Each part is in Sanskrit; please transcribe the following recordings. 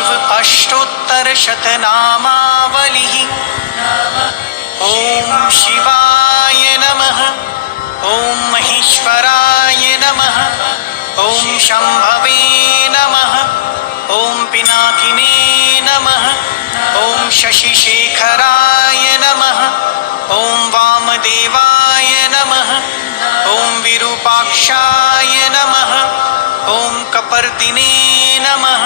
शिव अष्टोत्तरशतनामावलिः। ॐ शिवाय नमः। ॐ महेश्वराय नमः। ॐ शम्भवे नमः। ॐ पिनाकिने नमः। ॐ शशिशेखराय नमः। ॐ वामदेवाय नमः। ॐ विरूपाक्षाय नमः। ॐ कपर्दिने नमः।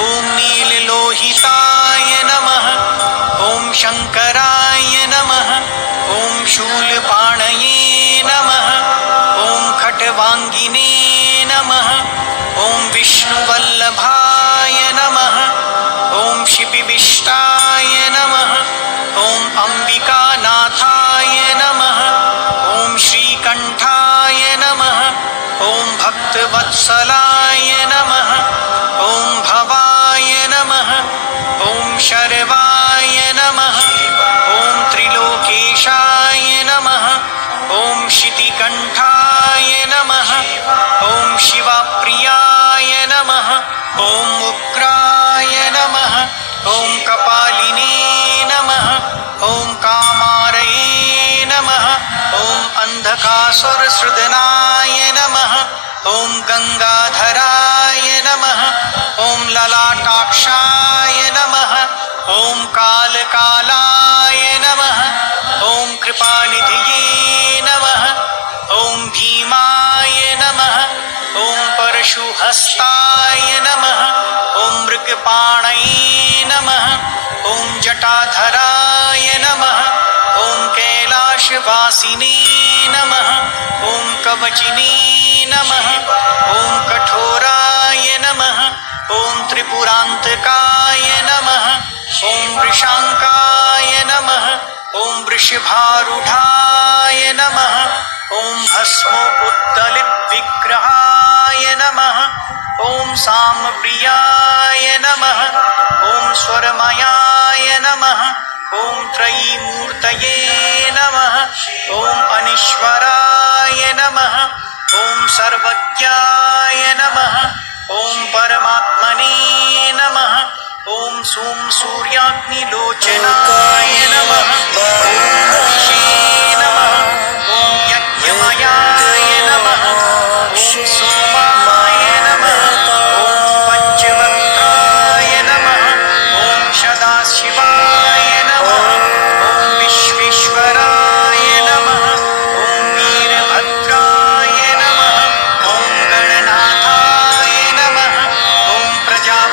ॐ नीललोहिताय नमः। ॐ शङ्कराय नमः। ॐ शूलपाणये नमः। ॐ खट्वाङ्गिने नमः। ॐ विष्णुवल्लभाय नमः। ॐ शिपिविष्टाय नमः। ॐ अम्बिकानाथाय नमः। ॐ श्रीकण्ठाय नमः। ॐ भक्तवत्सलाय नमः। ॐ भवाय नमः। ॐ शर्वाय नमः। ॐ त्रिलोकेशाय नमः। ॐ शितिकण्ठाय नमः। ॐ शिवप्रियाय नमः। ॐ उग्राय नमः। ॐ कपालिने नमः। ॐ कामारये नमः। ॐ अन्धकासुरसृदनाय नमः। ॐ गङ्गाधराय नमः। ॐ ललाटाक्षाय नमः। ॐ कालकालाय नमः। ॐ कृपानिधये नमः। ॐ भीमाय नमः। ॐ परशुहस्ताय नमः। ॐ मृगपाणये नमः। ॐ जटाधराय नमः। ॐ कैलाशवासिने नमः। ॐ कवचिने नमः। ॐ कठोराय नमः। ॐ त्रिपुरान्तकाय नमः। ॐ वृषाङ्काय नमः। ॐ वृषभारूढाय नमः। ॐ भस्मोद्दलितविग्रहाय नमः। ॐ सामप्रियाय नमः। ॐ स्वरमयाय नमः। ॐ त्रयीमूर्तये नमः। ॐ अनीश्वराय नमः। ॐ सर्वज्ञाय नमः। ॐ परमात्मने नमः। ॐ सूर्याग्निलोचनाय नमः।